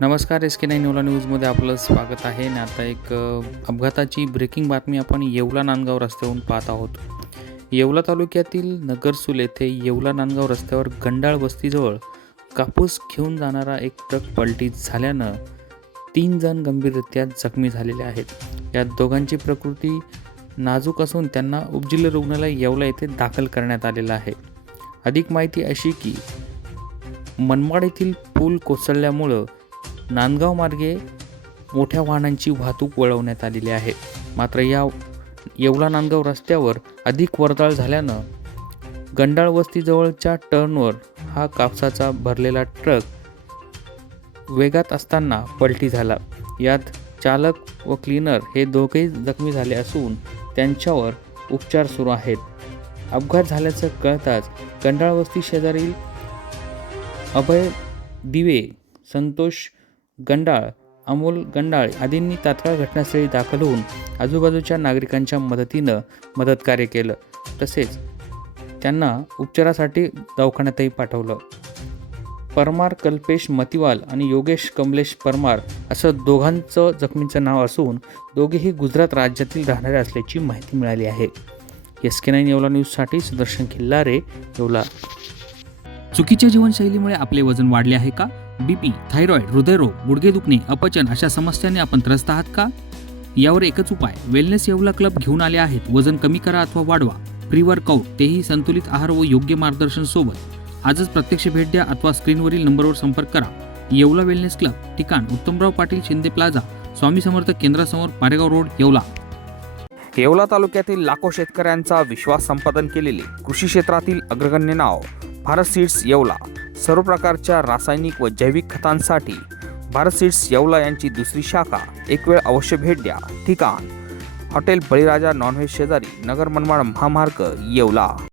नमस्कार S K nine Yeola न्यूजमध्ये आपलं स्वागत आहे. आणि आता एक अपघाताची ब्रेकिंग बातमी आपण येवला नांदगाव रस्त्यावरून पाहत आहोत. येवला तालुक्यातील नगरसूल येथे येवला नांदगाव रस्त्यावर गंडाळ वस्तीजवळ कापूस घेऊन जाणारा एक ट्रक पलटी झाल्यानं तीन जण गंभीररित्या जखमी झालेले आहेत. या दोघांची प्रकृती नाजूक असून त्यांना उपजिल्हा रुग्णालय येवला येथे दाखल करण्यात आलेलं आहे. अधिक माहिती अशी की मनमाड येथील पूल कोसळल्यामुळं नांदगाव मार्गे मोठ्या वाहनांची वाहतूक वळवण्यात आलेली आहे. मात्र या येवला नांदगाव रस्त्यावर अधिक वर्दळ झाल्यानं गंडाळ वस्तीजवळच्या टर्नवर हा कापसाचा भरलेला ट्रक वेगात असताना पलटी झाला. यात चालक व क्लीनर हे दोघेही जखमी झाले असून त्यांच्यावर उपचार सुरू आहेत. अपघात झाल्याचं कळताच गंडाळ वस्ती शेजारील अभय दिवे संतोष गंडाळ अमोल गंडाळ आदींनी तात्काळ घटनास्थळी दाखल होऊन आजूबाजूच्या नागरिकांच्या मदतीनं मदतकार्य केलं. तसेच त्यांना उपचारासाठी दवाखान्यातही पाठवलं. परमार कल्पेश मतिवाल आणि योगेश कमलेश परमार असं दोघांचं जखमीचं नाव असून दोघेही गुजरात राज्यातील राहणारे असल्याची माहिती मिळाली आहे. एस के नाईन येवला न्यूजसाठी सुदर्शन खिल्लारे येवला. चुकीच्या जीवनशैलीमुळे आपले वजन वाढले आहे का? बीपी थायरॉईड हृदयरोग गुडघे दुखणे अपचन अशा समस्यांनी आपण त्रस्त आहात का? यावर एकच उपाय वेलनेस येवला क्लब घेऊन आले आहेत. वजन कमी करा अथवा वाढवा. प्री वर्कआउट तेही संतुलित आहार व योग्य मार्गदर्शन सोबत. आजच प्रत्यक्ष भेट द्या अथवा स्क्रीनवरील नंबरवर संपर्क करा. येवला वेलनेस क्लब ठिकाण उत्तमराव पाटील शिंदे प्लाझा स्वामी समर्थ केंद्रासमोर पारेगाव रोड येवला. येवला तालुक्यातील लाखो शेतकऱ्यांचा विश्वास संपादन केलेले कृषी क्षेत्रातील अग्रगण्य नाव भारत सीड्स येवला. सर्व प्रकारच्या रासायनिक व जैविक खतांसाठी भारत सीड्स येवला यांची दुसरी शाखा. एक वेळ अवश्य भेट द्या. ठिकाण. हॉटेल बळीराजा नॉनव्हेज शेजारी नगर मनमाड महामार्ग येवला.